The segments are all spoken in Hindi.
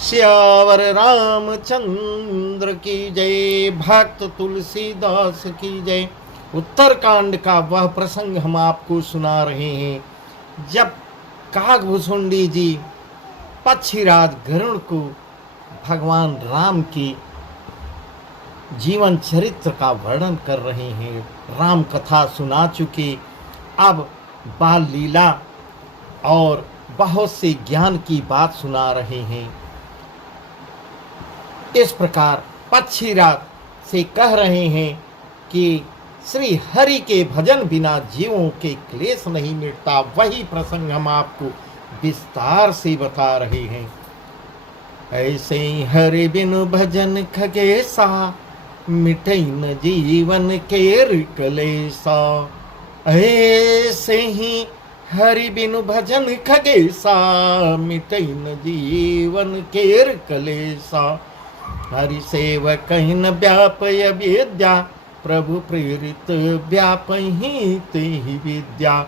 श्यावर रामचंद्र की जय। भक्त तुलसीदास की जय। उत्तरकांड का वह प्रसंग हम आपको सुना रहे हैं जब काकभुसुंडी जी पक्षीराज गरुड़ को भगवान राम की जीवन चरित्र का वर्णन कर रहे हैं। राम कथा सुना चुके, अब बाल लीला और बहुत से ज्ञान की बात सुना रहे हैं। इस प्रकार पक्षीराज से कह रहे हैं कि श्री हरि के भजन बिना जीवों के क्लेश नहीं मिटता। वही प्रसंग हम आपको विस्तार से बता रहे हैं। ऐसे ही हरि बिनु भजन खगेसा, मिटै न जीवन के क्लेसा। ऐसे ही हरि बिनु भजन खगेसा, मिटै न जीवन के क्लेसा। हरि सेवक न व्यापय विद्या, प्रभु प्रेरित व्यापहि ते ही विद्या।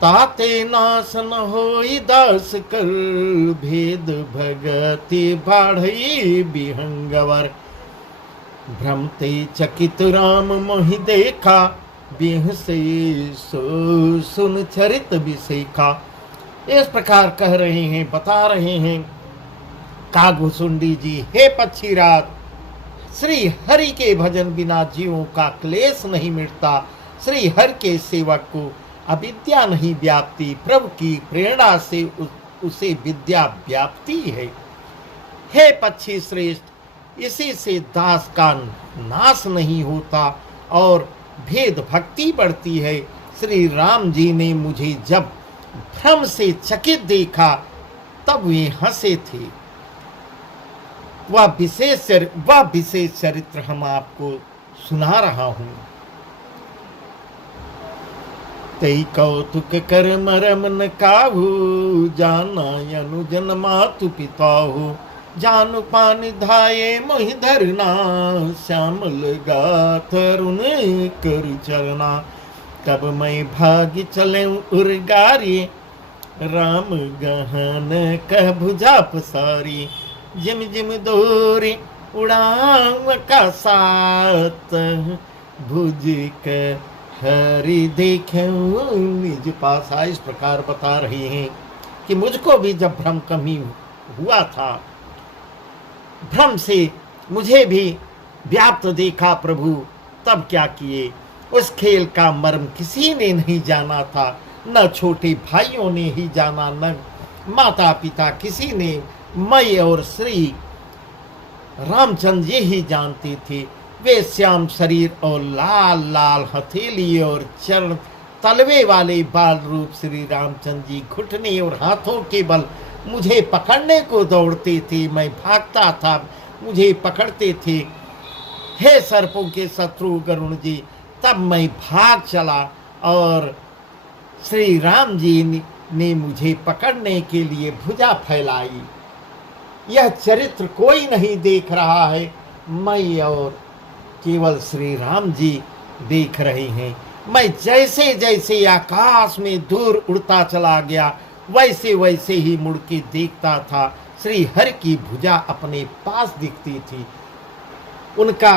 ताते नाश न होई दास कर, भेद भगति बाढ़ई विहंगवर। भ्रमते चकित राम मोहि देखा, बिह से सो सुन चरित विसेखा। इस प्रकार कह रहे हैं, बता रहे हैं काकभुसुंडी जी, हे पक्षीराज, श्री हरि के भजन बिना जीवों का क्लेश नहीं मिटता। श्री हरि के सेवक को अविद्या नहीं व्याप्ति, प्रभु की प्रेरणा से उसे विद्या व्याप्ति है। हे पक्षी श्रेष्ठ, इसी से दास का नाश नहीं होता और भेद भक्ति बढ़ती है। श्री राम जी ने मुझे जब भ्रम से चकित देखा तब वे हंसे थे। वह विशेष चरित्र हम आपको सुना रहा हूं। तई कौतुक कर मरम न काहू, जाना अनुजन मातु पिताहु। जानु पान धाये मोहि धरना, श्यामल गाथ अरुण कर चरना। तब मैं भाग चले उर्गारी, राम गहन कह भुजा पसारी। जिम जिम दूरी उड़ाम का साथ, भुज के हरि देखे निज पासा। इस प्रकार बता रहे हैं कि मुझको भी जब भ्रम कमी हुआ था, भ्रम से मुझे भी व्याप्त देखा प्रभु, तब क्या किए। उस खेल का मर्म किसी ने नहीं जाना था, न छोटे भाइयों ने ही जाना, न माता पिता किसी ने। मैं और श्री रामचंद्र जी ही जानते थे। वे श्याम शरीर और लाल लाल हथेली और चरण तलवे वाले बाल रूप श्री रामचंद्र जी घुटने और हाथों के बल मुझे पकड़ने को दौड़ते थे। मैं भागता था, मुझे पकड़ते थे। हे सर्पों के शत्रु गरुण जी, तब मैं भाग चला और श्री राम जी ने मुझे पकड़ने के लिए भुजा फैलाई। यह चरित्र कोई नहीं देख रहा है, मैं और केवल श्री राम जी देख रहे हैं। मैं जैसे जैसे आकाश में दूर उड़ता चला गया, वैसे वैसे ही मुड़ के देखता था। श्री हरि की भुजा अपने पास दिखती थी, उनका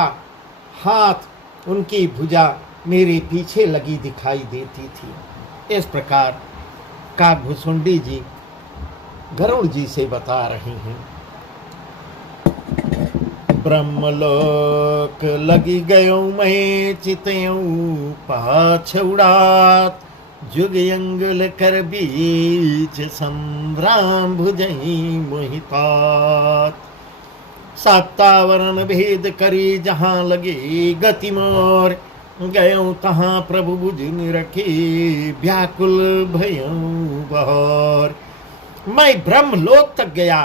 हाथ, उनकी भुजा मेरे पीछे लगी दिखाई देती थी। इस प्रकार काकभुसुंडी जी गरुड़ जी से बता रहे हैं। ब्रह्मलोक लगी गयो मैं, चितयूं पाछ उड़ात। जुग अंगुल कर बीच संभ्राम भुजई मोहितात। सप्तावरण भेद करी जहाँ लगे गति मोर। गयो तहाँ प्रभु भुज निरखे, व्याकुल भयं बहोर। मैं ब्रह्मलोक तक गया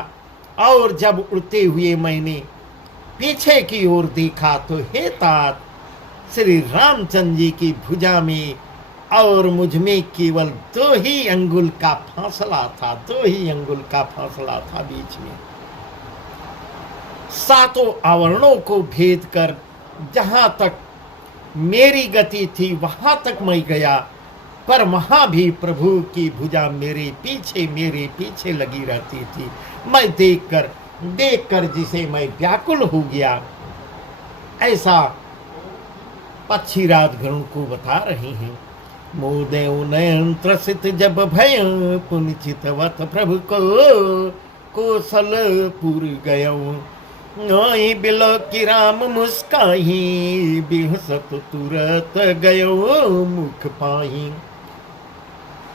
और जब उड़ते हुए मैंने पीछे की ओर देखा तो हे तात, श्री रामचंद्र जी की भुजा में और मुझ में केवल 2 ही अंगुल का फासला था। 2 ही अंगुल का फासला था बीच में। 7 आवरणों को भेद कर जहां तक मेरी गति थी वहां तक मैं गया, पर वहां भी प्रभु की भुजा मेरे पीछे लगी रहती थी। मैं देखकर जिसे मैं व्याकुल हो गया, ऐसा पक्षीराज गरुण को बता रहे हैं। मोदेव नयन त्रसित जब भय पुनिचितवत प्रभु को कौशलपुर गयो। आई बिलो की राम मुस्काही बिहसत तुरत गयो मुख पाही।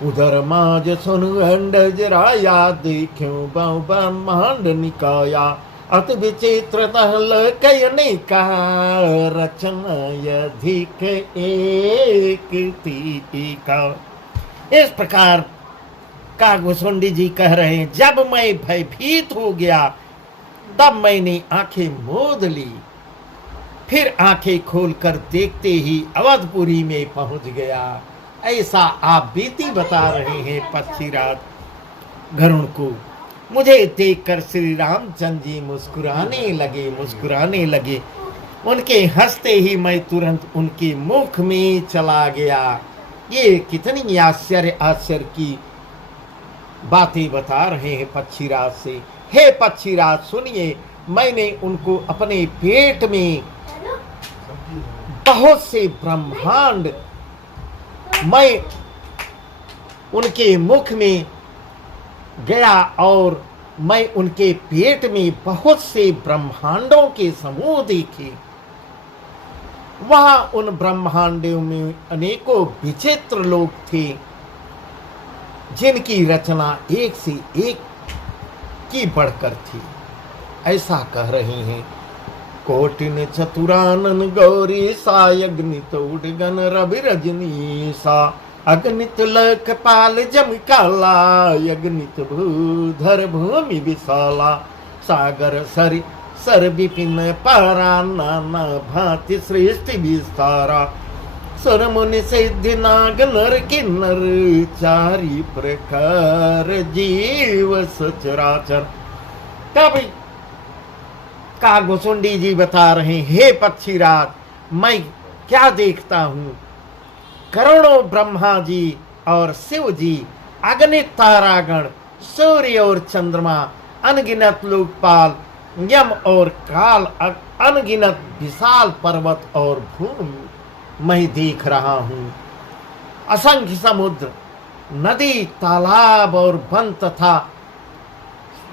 उधर माज सुन अंडज राया देखो बहु ब्रह्मांड निकाया। अति विचित्र लकयने का रचना अधिक एक टीका। इस प्रकार कागभूषुंडी जी कह रहे हैं, जब मैं भयभीत हो गया तब मैंने आंखें मूंद ली, फिर आंखें खोलकर देखते ही अवधपुरी में पहुंच गया। ऐसा आप बीती बता रहे हैं पक्षीराज गरुण को। मुझे देखकर श्री रामचंद्र जी मुस्कुराने लगे। उनके हंसते ही मैं तुरंत उनके मुख में चला गया। ये कितनी आश्चर्य की बातें बता रहे हैं पक्षीराज से। हे पक्षीराज सुनिए, मैंने उनको अपने पेट में बहुत से ब्रह्मांड, मैं उनके मुख में गया और मैं उनके पेट में बहुत से ब्रह्मांडों के समूह देखे। वहां उन ब्रह्मांडों में अनेकों विचित्र लोग थे, जिनकी रचना एक से एक की बढ़कर थी। ऐसा कह रहे हैं, कोटिन चतुरानन गौरी सायग्नित उडगन रवि रजनी सा। अगणित लोकपाल जम काला यगणित भूधर भूमि विशाला। सागर सर विपिन पारा नाना भांति सृष्टि विस्तारा। सुर मुनि सिद्धि नाग नर किन्नर चारि प्रकार जीव सचराचर। तब कागभूषुंडी जी बता रहे, हे पक्षीराज, मैं क्या देखता हूं, करोड़ों ब्रह्मा जी और शिव जी, अगणित तारागण, सूर्य और चंद्रमा, अनगिनत लोकपाल, यम और काल, अनगिनत विशाल पर्वत और भूमि मैं देख रहा हूं। असंख्य समुद्र, नदी, तालाब और वन तथा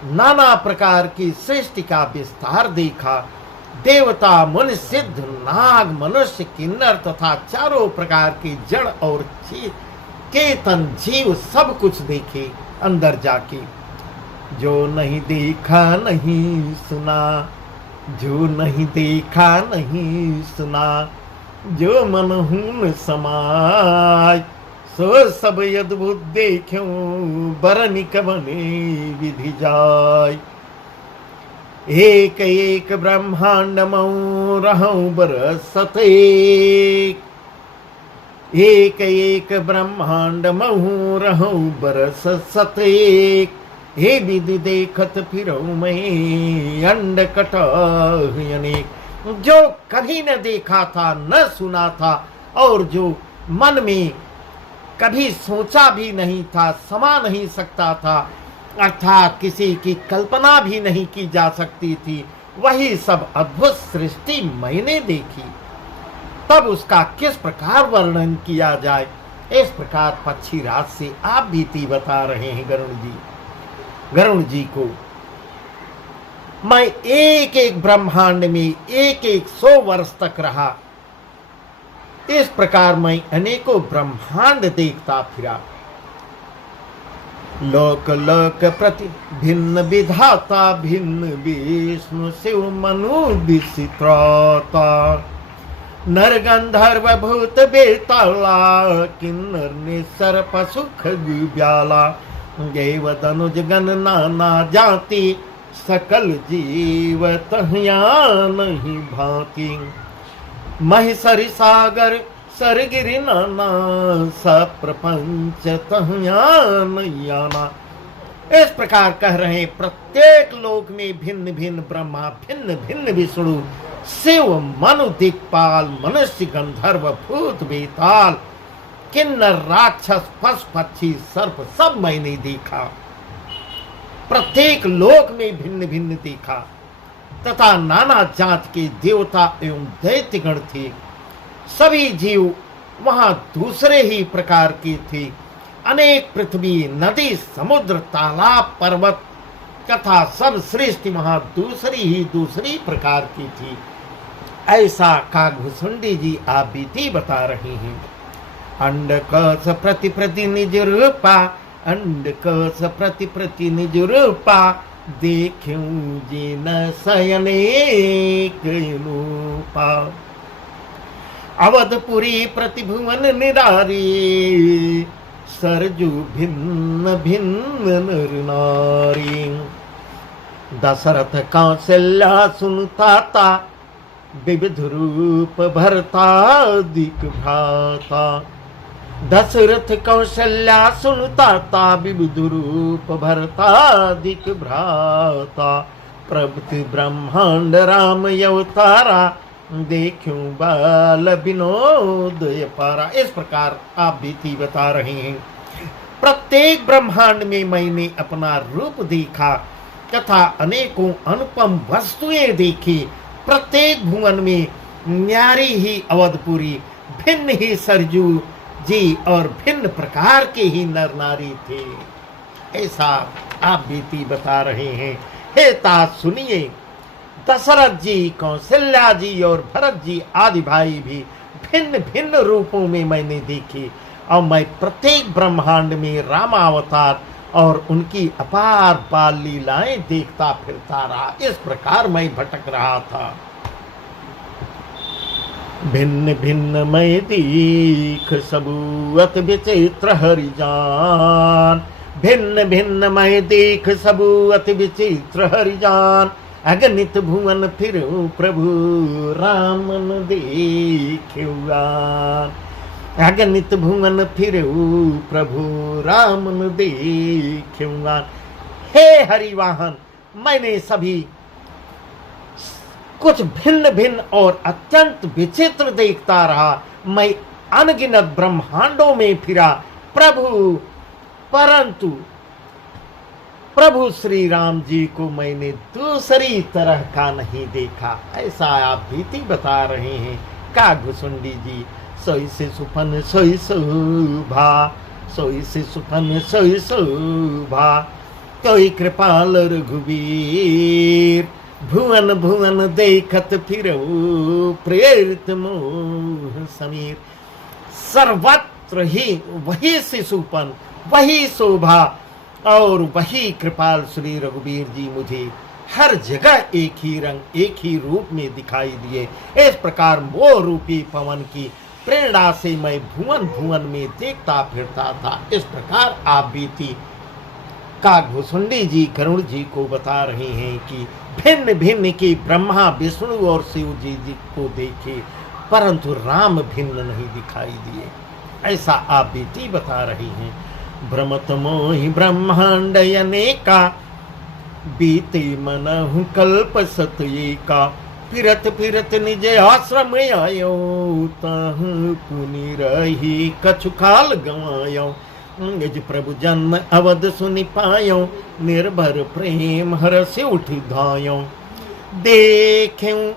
नाना प्रकार की सृष्टि का विस्तार देखा। देवता, मुनि, सिद्ध, नाग, मनुष्य, किन्नर तथा चारों प्रकार के जड़ और चेतन जीव सब कुछ देखे अंदर जाके। जो नहीं देखा नहीं सुना, जो नहीं देखा नहीं सुना, जो मनहून समाय, सो सब अद्भुत देखूं बरनिक बने विधि जाय। एक एक ब्रह्मांड मऊ रहूं बरसत एक एक ब्रह्मांड महू रहूं बरसत एक। हे विधि देखत फिरऊं मैं अंड कटह अनेक। जो कभी न देखा था, न सुना था, और जो मन में कभी सोचा भी नहीं था, समा नहीं सकता था, अर्थात किसी की कल्पना भी नहीं की जा सकती थी, वही सब अद्भुत सृष्टि मैंने देखी। तब उसका किस प्रकार वर्णन किया जाए। इस प्रकार पक्षीराज से आप बीती बता रहे हैं गरुण जी को। मैं एक एक ब्रह्मांड में एक एक 100 वर्ष तक रहा। इस प्रकार मैं अनेकों ब्रह्मांड देखता फिरा। लोक लोक प्रति भिन्न विधाता, भिन्न विष्णु शिव मनु विचित्रता। नर गंधर्व भूत बेताला, किन्नर निस्सर पशु खग ब्याला। देव धनुज गण नाना जाति, सकल जीव तहया नहीं भांति। महेश्वरी सागर सरगिरि नाना, सप्रपंच तहया नहीं आना। इस प्रकार कह रहे हैं, प्रत्येक लोक में भिन्न भिन्न ब्रह्मा, भिन्न भिन्न विष्णु, शिव, मनु, दिक्पाल, मनुष्य, गंधर्व, भूत, बेताल, किन्नर, राक्षस, पशु, पक्षी, सर्प सब मैंने देखा। प्रत्येक लोक में भिन्न भिन्न देखा तथा नाना जात के देवता एवं दैत्यगण थे। सभी जीव वहां दूसरे ही प्रकार के थे। अनेक पृथ्वी, नदी, समुद्र, तालाब, पर्वत तथा सब सृष्टि वहां दूसरी प्रकार की थी। ऐसा कागभूषुंडी जी आप बीती बता रहे हैं। अंडकोश प्रति निज रूपा, अंडकोश प्रति निज रूपा, देखूं जिन शयने रूपा। अवधपुरी प्रतिभुवन निरारी, सरजू भिन्न भिन्न नर नारी। दशरथ कौशल्या सुनता, विविध रूप भरता दिक भ्राता। दशरथ कौशल्या सुनता, विविध रूप भरता दिक भ्राता। प्रभृति ब्रह्मांड राम अवतारा, देखूं बाल विनोद पारा। इस प्रकार आप बीती बता रहे हैं। प्रत्येक ब्रह्मांड में मैंने अपना रूप देखा तथा अनेकों अनुपम वस्तुएं देखी। प्रत्येक भुवन में न्यारी ही अवधपुरी, भिन्न ही सरजू जी और भिन्न प्रकार के ही नर नारी थे। ऐसा आप बीती बता रहे हैं। हे तात सुनिए, दशरथ जी, कौशल्या जी और भरत जी आदि भाई भी भिन्न भिन्न रूपों में मैंने देखे और मैं प्रत्येक ब्रह्मांड में रामावतार और उनकी अपार बाल लीलाएं देखता फिरता रहा। इस प्रकार मैं भटक रहा था। भिन्न भिन्न मैं दीख सबू अति विचित्र हरिजान। भिन्न भिन्न मैं देख सबू अति विचित्र हरिजान। अगणित भुवन फिर प्रभु रामन देखियुआन। अगणित भुवन फिर प्रभु रामन देखियुआन। हे हरिवाहन, मैंने सभी कुछ भिन्न भिन्न और अत्यंत विचित्र देखता रहा। मैं अनगिनत ब्रह्मांडों में फिरा परंतु प्रभु श्री राम जी को मैंने दूसरी तरह का नहीं देखा। ऐसा आप भीति बता रहे हैं कागभूषुंडी जी। सोई से सुपन सोई शोभा, सोई से सुपन सोई शोभा। कोई कृपाल रघुवीर, भुवन भुवन देखत फिरो प्रेरित मोह समीर। सर्वत्र ही वही शिशुपन, वही शोभा और वही कृपाल श्री रघुवीर जी मुझे हर जगह एक ही रंग, एक ही रूप में दिखाई दिए। इस प्रकार मोह रूपी पवन की प्रेरणा से मैं भुवन भुवन में देखता फिरता था। इस प्रकार आप बीती कागभूषुंडी जी गरुड़ जी को बता रहे हैं कि भिन्न भिन्न के ब्रह्मा, विष्णु और शिव जी को देखे परंतु राम भिन्न नहीं दिखाई दिए। ऐसा आप बीती बता रही हैं। भ्रमत मोहि ब्रह्मांड अनेका, बीते मनहु कल्प सत एका। फिरत फिरत निज आश्रम आयो, ताहु पुनि रही कछु काल गवायो। निज प्रभु जन्म अवध सुनि पायो, निर्भर प्रेम हरसि उठ धायो। देखऊं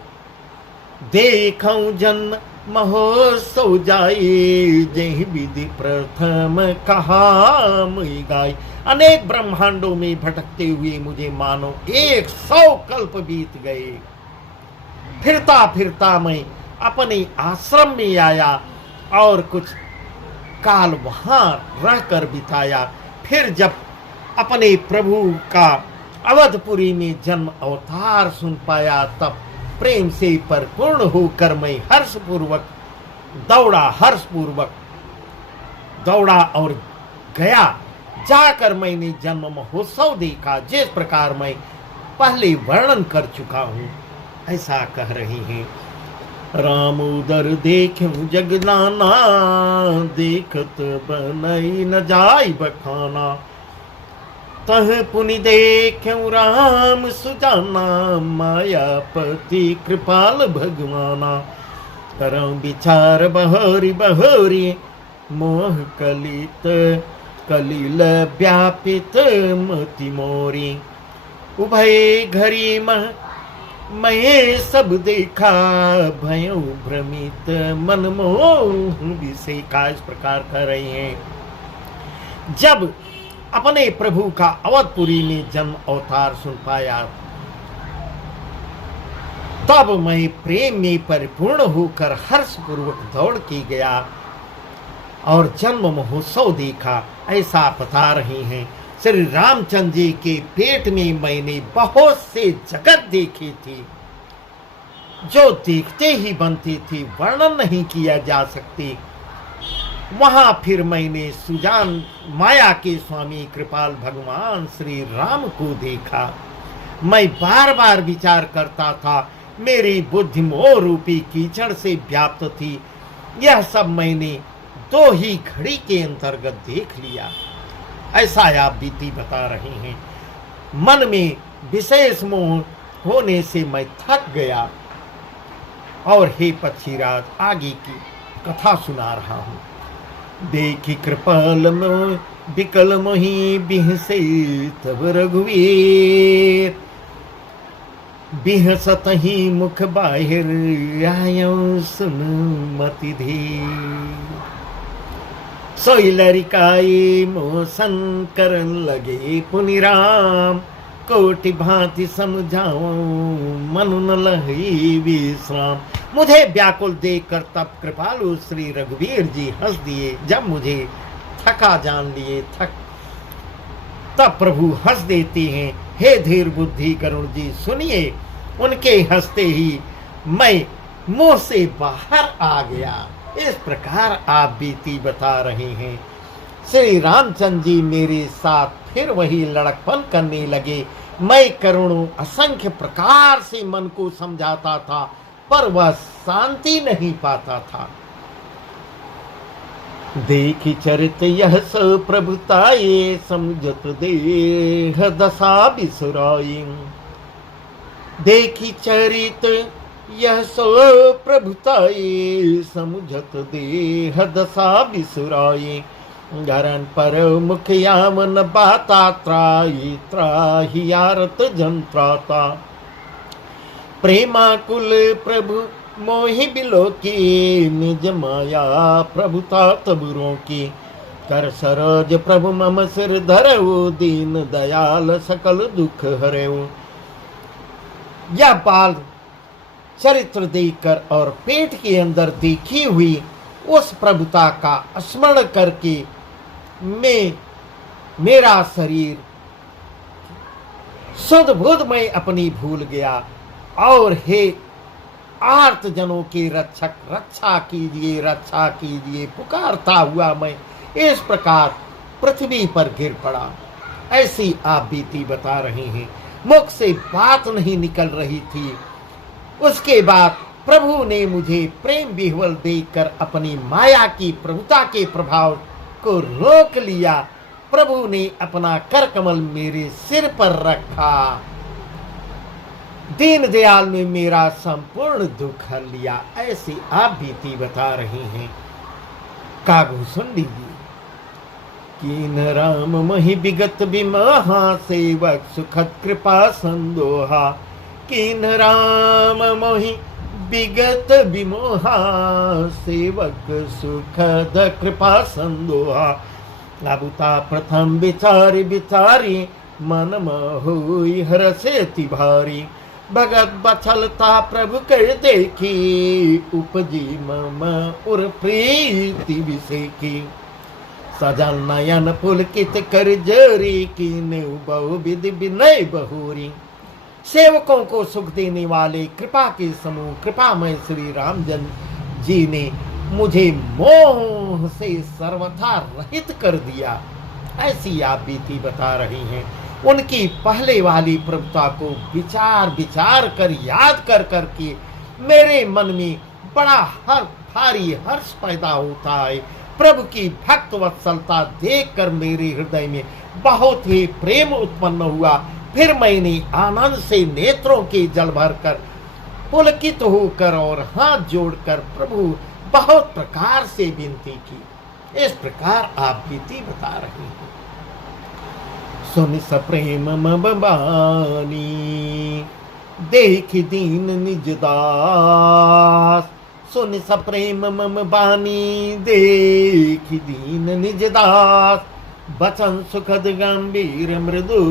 जन्म महोत्सव जाए, जहि विधि प्रथम कहा मुई गाय। अनेक ब्रह्मांडों में भटकते हुए मुझे मानो 100 कल्प बीत गए। फिरता फिरता मैं अपने आश्रम में आया और कुछ काल वहां रहकर बिताया। फिर जब अपने प्रभु का अवधपुरी में जन्म अवतार सुन पाया तब प्रेम से परिपूर्ण होकर मैं हर्षपूर्वक दौड़ा और गया। जाकर मैंने जन्म महोत्सव देखा, जिस प्रकार मैं पहले वर्णन कर चुका हूँ। ऐसा कह रही हैं। राम उदर देखूं जगनाना, देखत बनई न जाय बखाना। तह पुनि देखूं राम सुजाना, मायापति कृपाल भगवाना। करऊं विचार बहोरी बहोरी, मोह कलित कलिल व्यापित मति मोरी। उभय घरी मैं सब देखा, भयो भ्रमित मन मोह विसेका। इस प्रकार कर रहे हैं। जब अपने प्रभु का अवधपुरी में जन्म अवतार सुन पाया, तब मैं प्रेम में परिपूर्ण होकर हर्षपूर्वक दौड़ के गया और जन्म महोत्सव देखा। ऐसा बता रहे हैं। श्री रामचंद्र जी के पेट में मैंने बहुत से जगत देखे थे, जो देखते ही बनते थे, वर्णन नहीं किया जा सकते। वहां फिर मैंने सुजान माया के स्वामी कृपाल भगवान श्री राम को देखा। मैं बार बार विचार करता था, मेरी बुद्धि मोह रूपी कीचड़ से व्याप्त थी। यह सब मैंने 2 ही घड़ी के अंतर्गत देख लिया। ऐसा आप बीती बता रहे हैं। मन में विशेष मोह होने से मैं थक गया और हे पक्षीराज, आगे की कथा सुना रहा हूं। देखी कृपाल मोह विकल मोहि बिहसे तब रघुवीर, बिहसत ही मुख बाहिर आयो सुन मति धीर। सोई लरिकाई मोसन करन लगे पुनि राम, कोटि भांति समझाऊं मनु न लही विश्राम। मुझे व्याकुल देखकर तब कृपालु श्री रघुवीर जी हंस दिए। जब मुझे थका जान लिए तब प्रभु हंस देते हैं। हे धीर बुद्धि करुण जी, सुनिए। उनके हंसते ही मैं मुंह से बाहर आ गया। इस प्रकार आप बीती बता रहे हैं। श्री रामचंद्र जी मेरे साथ फिर वही लड़कपन करने लगे। मैं करुणों असंख्य प्रकार से मन को समझाता था, पर वह शांति नहीं पाता था। देखी चरित यह स प्रभुताये, समझत देह दशा बिसराई। देखी चरित यह सो प्रभुताये, समझत देह दशा बिसराई। घरन पर मुख यामन बाता, त्राही त्राही आरत जंत्राता। प्रेमाकुल प्रभु मोहि बिलोकी, निज माया प्रभुता तबुरों की। कर सरोज प्रभु मम सिर धरऊ, दीन दयाल सकल दुख हरेऊ। यह बाल चरित्र देखकर और पेट के अंदर देखी हुई उस प्रभुता का स्मरण करके मेरा शरीर शुद्ध बुद्ध में अपनी भूल गया और हे आर्त जनों के रक्षक, रक्षा कीजिए पुकारता हुआ मैं इस प्रकार पृथ्वी पर गिर पड़ा। ऐसी आप बीती बता रहे हैं। मुख से बात नहीं निकल रही थी। उसके बाद प्रभु ने मुझे प्रेम विह्वल देखकर अपनी माया की प्रभुता के प्रभाव को रोक लिया। प्रभु ने अपना कर कमल मेरे सिर पर रखा। दीन दयाल में मेरा संपूर्ण दुख हर लिया। ऐसी आप बीती बता रहे हैं। कागू सुन लीजिए। कीन राम मही विगत विमहा, सेवक सुखद कृपा संदोहा। कीन राम मोहि विगत विमोहा, सेवक सुखद कृपा संदोहा। लाभुता प्रथम विचारी विचारी, मन मोहि हरसेति भारी। भगत बछलता प्रभु कर देखी, उपजी मम उर प्रीति विसेकी। सजल नयन पुलकित कर जरी, कीने बहु विधि विनय बहुरी। सेवकों को सुख देने वाले कृपा के समूह कृपामय श्री रामचंद्र जी ने मुझे मोह से सर्वथा रहित कर दिया। ऐसी आप बीती बता रही हैं। उनकी पहले वाली प्रभुता को विचार विचार कर याद कर करके मेरे मन में बड़ा भारी हर्ष पैदा होता है। प्रभु की भक्त वत्सलता देखकर मेरे हृदय में बहुत ही प्रेम उत्पन्न हुआ। फिर मैंने आनंद से नेत्रों के जल भरकर पुलकित होकर और हाथ जोड़कर प्रभु बहुत प्रकार से विनती की। इस प्रकार आप बीती बता रहे हैं। सुन सप्रेम मबानी देख दीन निज दास, सुन सप्रेम मम बानी देख दीन निज दास, बचन सुखद गंभीर मृदु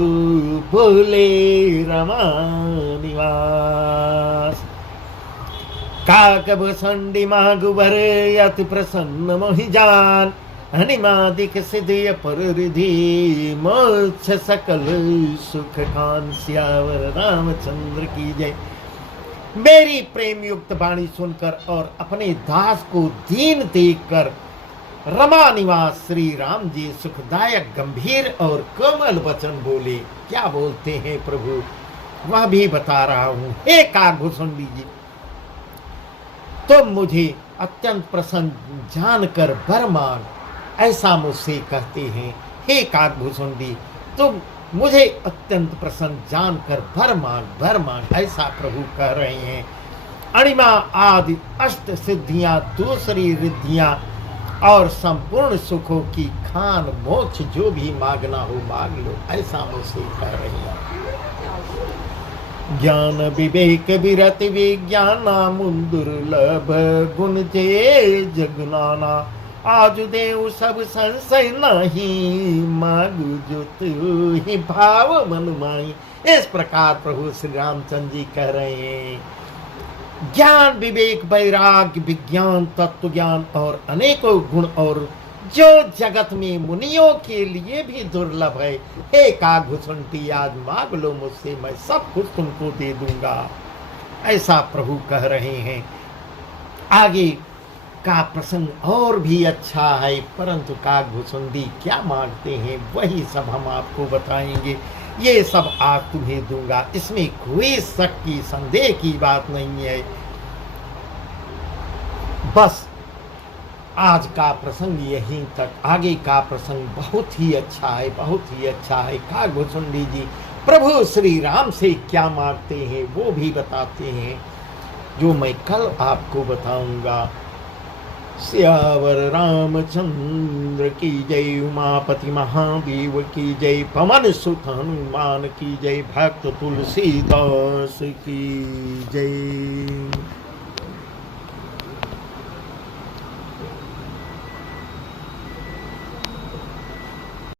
बोले रमा निवास। काकब संडी मागुबर अति प्रसन्न मोहि जान, हनिमादिक सिद्धि पर रिधि मोक्ष सकल सुख खान। सियावर रामचंद्र की जय। मेरी प्रेम युक्त वाणी सुनकर और अपने दास को दीन देखकर रमा निवास श्री राम जी सुखदायक गंभीर और कोमल वचन बोले। क्या बोलते हैं प्रभु, वह भी बता रहा हूं। हे काकभूषुंडी जी, तुम मुझे अत्यंत प्रसन्न जानकर वर मांग, ऐसा मुझसे कहते हैं। हे काकभूषुंडी, तुम मुझे अत्यंत प्रसन्न जानकर वर मांग, ऐसा प्रभु कह रहे हैं। अणिमा आदि अष्ट सिद्धियां, दूसरी रिद्धियां और संपूर्ण सुखों की खान मोक्ष जो भी मांगना हो मांग लो, ऐसा मुझसे कह रहे हैं। ज्ञान विवेक विरति विज्ञाना मुंदुर्लभ गुण जे जगनाना, आज देव सब संशय नहीं मांगू जो तू ही भाव मन माई। इस प्रकार प्रभु श्री रामचंद्र जी कह रहे हैं। ज्ञान विवेक वैराग्य विज्ञान तत्व ज्ञान और अनेकों गुण और जो जगत में मुनियों के लिए भी दुर्लभ है, हे काकभूषुंडी आज मांग लो मुझसे, मैं सब कुछ तुमको दे दूंगा, ऐसा प्रभु कह रहे हैं। आगे का प्रसंग और भी अच्छा है, परंतु काकभूषुंडी क्या मांगते हैं वही सब हम आपको बताएंगे। ये सब आज तुम्हें दूंगा, इसमें कोई शक की संदेह की बात नहीं है। बस आज का प्रसंग यहीं तक, आगे का प्रसंग बहुत ही अच्छा है, बहुत ही अच्छा है। काकभूषुंडी जी प्रभु श्री राम से क्या मांगते हैं वो भी बताते हैं, जो मैं कल आपको बताऊंगा। सियावर रामचंद्र की जय, उमापति महादेव की जय, पवन सुत हनुमान की जय, भक्त तुलसीदास की जय।